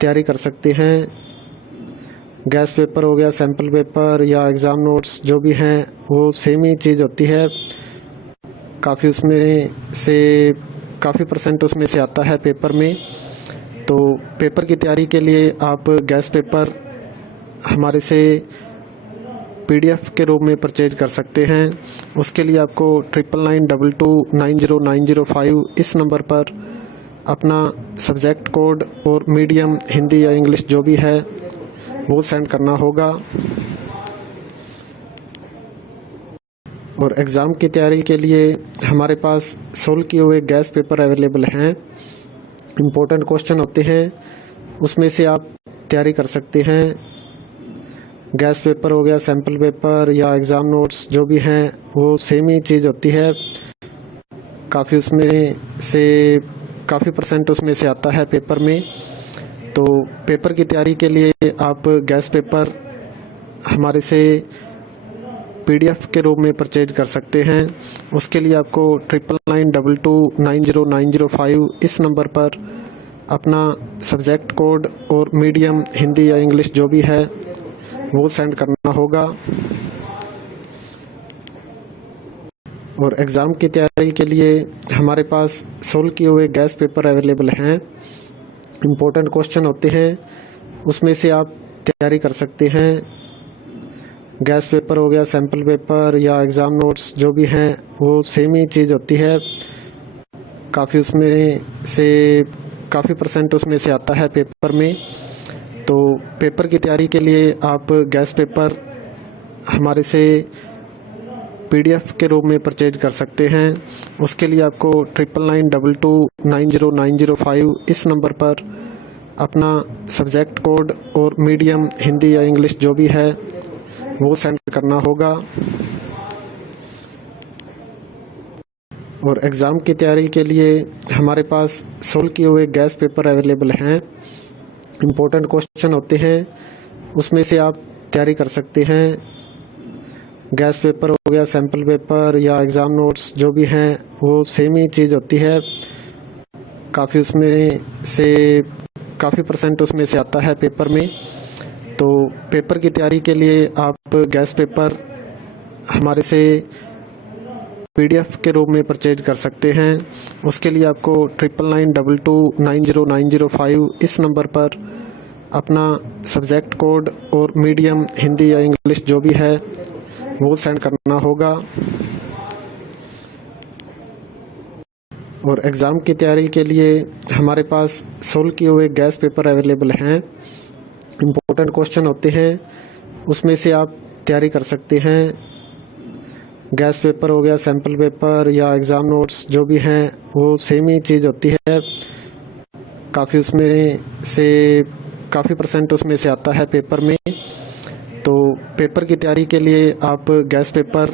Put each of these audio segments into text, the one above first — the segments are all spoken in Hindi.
तैयारी कर सकते हैं। गैस पेपर हो गया, सैम्पल पेपर या एग्ज़ाम नोट्स जो भी हैं वो सेम ही चीज़ होती है। काफ़ी परसेंट उसमें से आता है पेपर में। तो पेपर की तैयारी के लिए आप गैस पेपर हमारे से PDF के रूप में परचेज कर सकते हैं। उसके लिए आपको 9992290905 इस नंबर पर अपना सब्जेक्ट कोड और मीडियम हिंदी या इंग्लिश जो भी है वो सेंड करना होगा। और एग्ज़ाम की तैयारी के लिए हमारे पास सोल्व किए हुए गैस पेपर अवेलेबल हैं। इम्पोर्टेंट क्वेश्चन होते हैं, उसमें से आप तैयारी कर सकते हैं। गैस पेपर हो गया, सैम्पल पेपर या एग्ज़ाम नोट्स जो भी हैं वो सेम ही चीज़ होती है। काफ़ी परसेंट उसमें से आता है पेपर में। तो पेपर की तैयारी के लिए आप गैस पेपर हमारे से PDF के रूप में परचेज कर सकते हैं। उसके लिए आपको 9992290905 इस नंबर पर अपना सब्जेक्ट कोड और मीडियम हिंदी या इंग्लिश जो भी है वो सेंड करना होगा। और एग्ज़ाम की तैयारी के लिए हमारे पास सोल्व किए हुए गैस पेपर अवेलेबल हैं। इम्पोर्टेंट क्वेश्चन होते हैं, उसमें से आप तैयारी कर सकते हैं। गैस पेपर हो गया, सैम्पल पेपर या एग्ज़ाम नोट्स जो भी हैं वो सेम ही चीज़ होती है। काफ़ी परसेंट उसमें से आता है पेपर में। तो पेपर की तैयारी के लिए आप गैस पेपर हमारे से PDF के रूप में परचेज कर सकते हैं। उसके लिए आपको 9992290905 इस नंबर पर अपना सब्जेक्ट कोड और मीडियम हिंदी या इंग्लिश जो भी है वो सेंड करना होगा। और एग्ज़ाम की तैयारी के लिए हमारे पास सोल्व किए हुए गैस पेपर अवेलेबल हैं। इम्पोर्टेंट क्वेश्चन होते हैं, उसमें से आप तैयारी कर सकते हैं। गैस पेपर हो गया, सैम्पल पेपर या एग्ज़ाम नोट्स जो भी हैं वो सेम ही चीज़ होती है। काफ़ी परसेंट उसमें से आता है पेपर में। तो पेपर की तैयारी के लिए आप गैस पेपर हमारे से PDF के रूप में परचेज कर सकते हैं। उसके लिए आपको 9992290905 इस नंबर पर अपना सब्जेक्ट कोड और मीडियम हिंदी या इंग्लिश जो भी है वो सेंड करना होगा। और एग्ज़ाम की तैयारी के लिए हमारे पास सोल्व किए हुए गैस पेपर अवेलेबल हैं। इम्पोर्टेंट क्वेश्चन होते हैं, उसमें से आप तैयारी कर सकते हैं। गैस पेपर हो गया, सैम्पल पेपर या एग्ज़ाम नोट्स जो भी हैं वो सेम ही चीज़ होती है। काफ़ी परसेंट उसमें से आता है पेपर में। तो पेपर की तैयारी के लिए आप गैस पेपर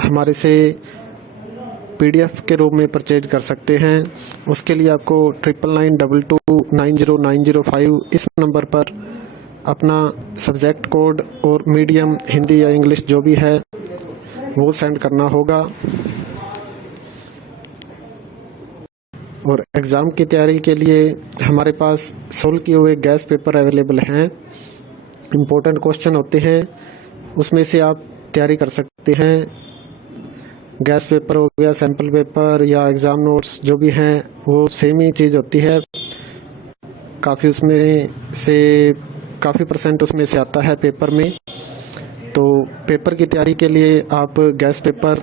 हमारे से PDF के रूप में परचेज कर सकते हैं। उसके लिए आपको 9992290905 इस नंबर पर अपना सब्जेक्ट कोड और मीडियम हिंदी या इंग्लिश जो भी है वो सेंड करना होगा। और एग्ज़ाम की तैयारी के लिए हमारे पास सोल्व किए हुए गैस पेपर अवेलेबल हैं। इम्पोर्टेंट क्वेश्चन होते हैं, उसमें से आप तैयारी कर सकते हैं। गैस पेपर हो गया, सैम्पल पेपर या एग्ज़ाम नोट्स जो भी हैं वो सेम ही चीज़ होती है। काफ़ी परसेंट उसमें से आता है पेपर में। तो पेपर की तैयारी के लिए आप गैस पेपर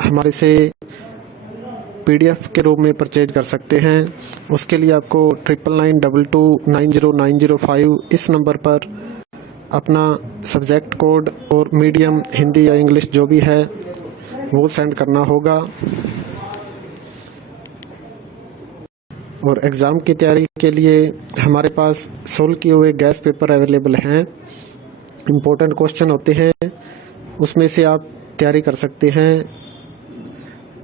हमारे से PDF के रूप में परचेज कर सकते हैं। उसके लिए आपको 9992290905 इस नंबर पर अपना सब्जेक्ट कोड और मीडियम हिंदी या इंग्लिश जो भी है वो सेंड करना होगा। और एग्ज़ाम की तैयारी के लिए हमारे पास सोल्व किए हुए गैस पेपर अवेलेबल हैं। इम्पोर्टेंट क्वेश्चन होते हैं, उसमें से आप तैयारी कर सकते हैं।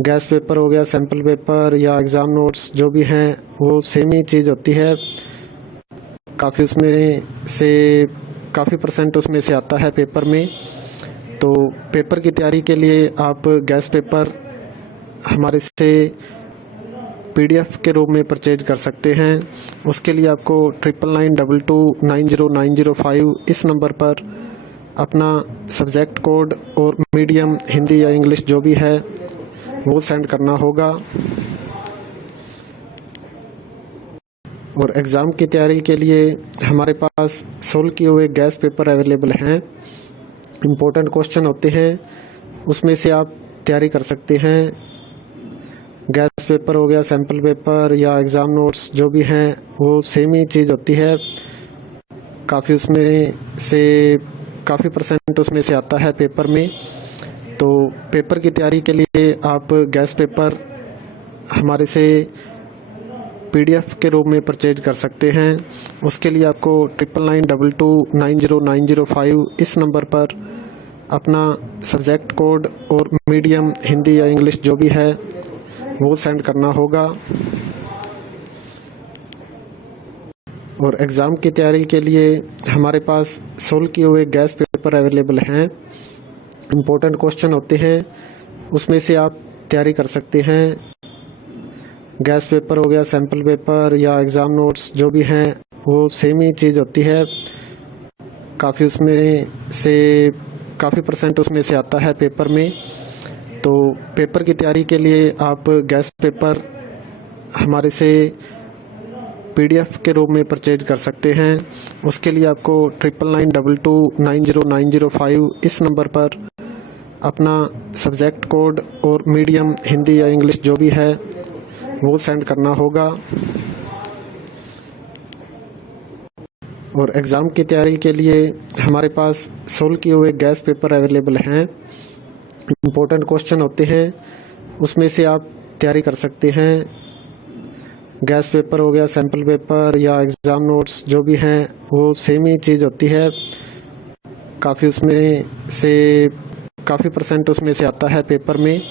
गैस पेपर हो गया, सैम्पल पेपर या एग्ज़ाम नोट्स जो भी हैं वो सेम ही चीज़ होती है। काफ़ी परसेंट उसमें से आता है पेपर में। तो पेपर की तैयारी के लिए आप गैस पेपर हमारे से PDF के रूप में परचेज कर सकते हैं। उसके लिए आपको 9992290905 इस नंबर पर अपना सब्जेक्ट कोड और मीडियम हिंदी या इंग्लिश जो भी है वो सेंड करना होगा। और एग्ज़ाम की तैयारी के लिए हमारे पास सोल्व किए हुए गैस पेपर अवेलेबल हैं। इम्पोर्टेंट क्वेश्चन होते हैं, उसमें से आप तैयारी कर सकते हैं। गैस पेपर हो गया, सैम्पल पेपर या एग्ज़ाम नोट्स जो भी हैं वो सेम ही चीज़ होती है। काफ़ी परसेंट उसमें से आता है पेपर में। तो पेपर की तैयारी के लिए आप गैस पेपर हमारे से PDF के रूप में परचेज कर सकते हैं। उसके लिए आपको 9992290905 इस नंबर पर अपना सब्जेक्ट कोड और मीडियम हिंदी या इंग्लिश जो भी है वो सेंड करना होगा। और एग्ज़ाम की तैयारी के लिए हमारे पास सोल्व किए हुए गैस पेपर अवेलेबल हैं। इम्पोर्टेंट क्वेश्चन होते हैं, उसमें से आप तैयारी कर सकते हैं। गैस पेपर हो गया, सैम्पल पेपर या एग्ज़ाम नोट्स जो भी हैं वो सेम ही चीज़ होती है। काफ़ी परसेंट उसमें से आता है पेपर में। तो पेपर की तैयारी के लिए आप गैस पेपर हमारे से PDF के रूप में परचेज कर सकते हैं। उसके लिए आपको 9992290905 इस नंबर पर अपना सब्जेक्ट कोड और मीडियम हिंदी या इंग्लिश जो भी है वो सेंड करना होगा। और एग्ज़ाम की तैयारी के लिए हमारे पास सोल्व किए हुए गैस पेपर अवेलेबल हैं। इम्पोर्टेंट क्वेश्चन होते हैं, उसमें से आप तैयारी कर सकते हैं। गैस पेपर हो गया, सैम्पल पेपर या एग्ज़ाम नोट्स जो भी हैं वो सेम ही चीज़ होती है। काफ़ी परसेंट उसमें से आता है पेपर में।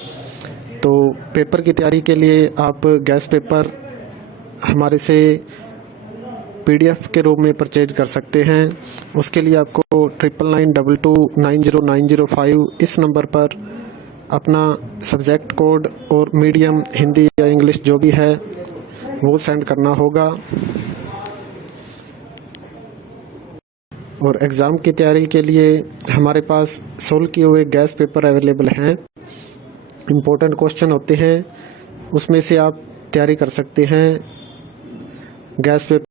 तो पेपर की तैयारी के लिए आप गैस पेपर हमारे से PDF के रूप में परचेज कर सकते हैं। उसके लिए आपको 9992290905 इस नंबर पर अपना सब्जेक्ट कोड और मीडियम हिंदी या इंग्लिश जो भी है वो सेंड करना होगा। और एग्ज़ाम की तैयारी के लिए हमारे पास सोल्व किए हुए गैस पेपर अवेलेबल हैं। इम्पोर्टेंट क्वेश्चन होते हैं, उसमें से आप तैयारी कर सकते हैं। Gas paper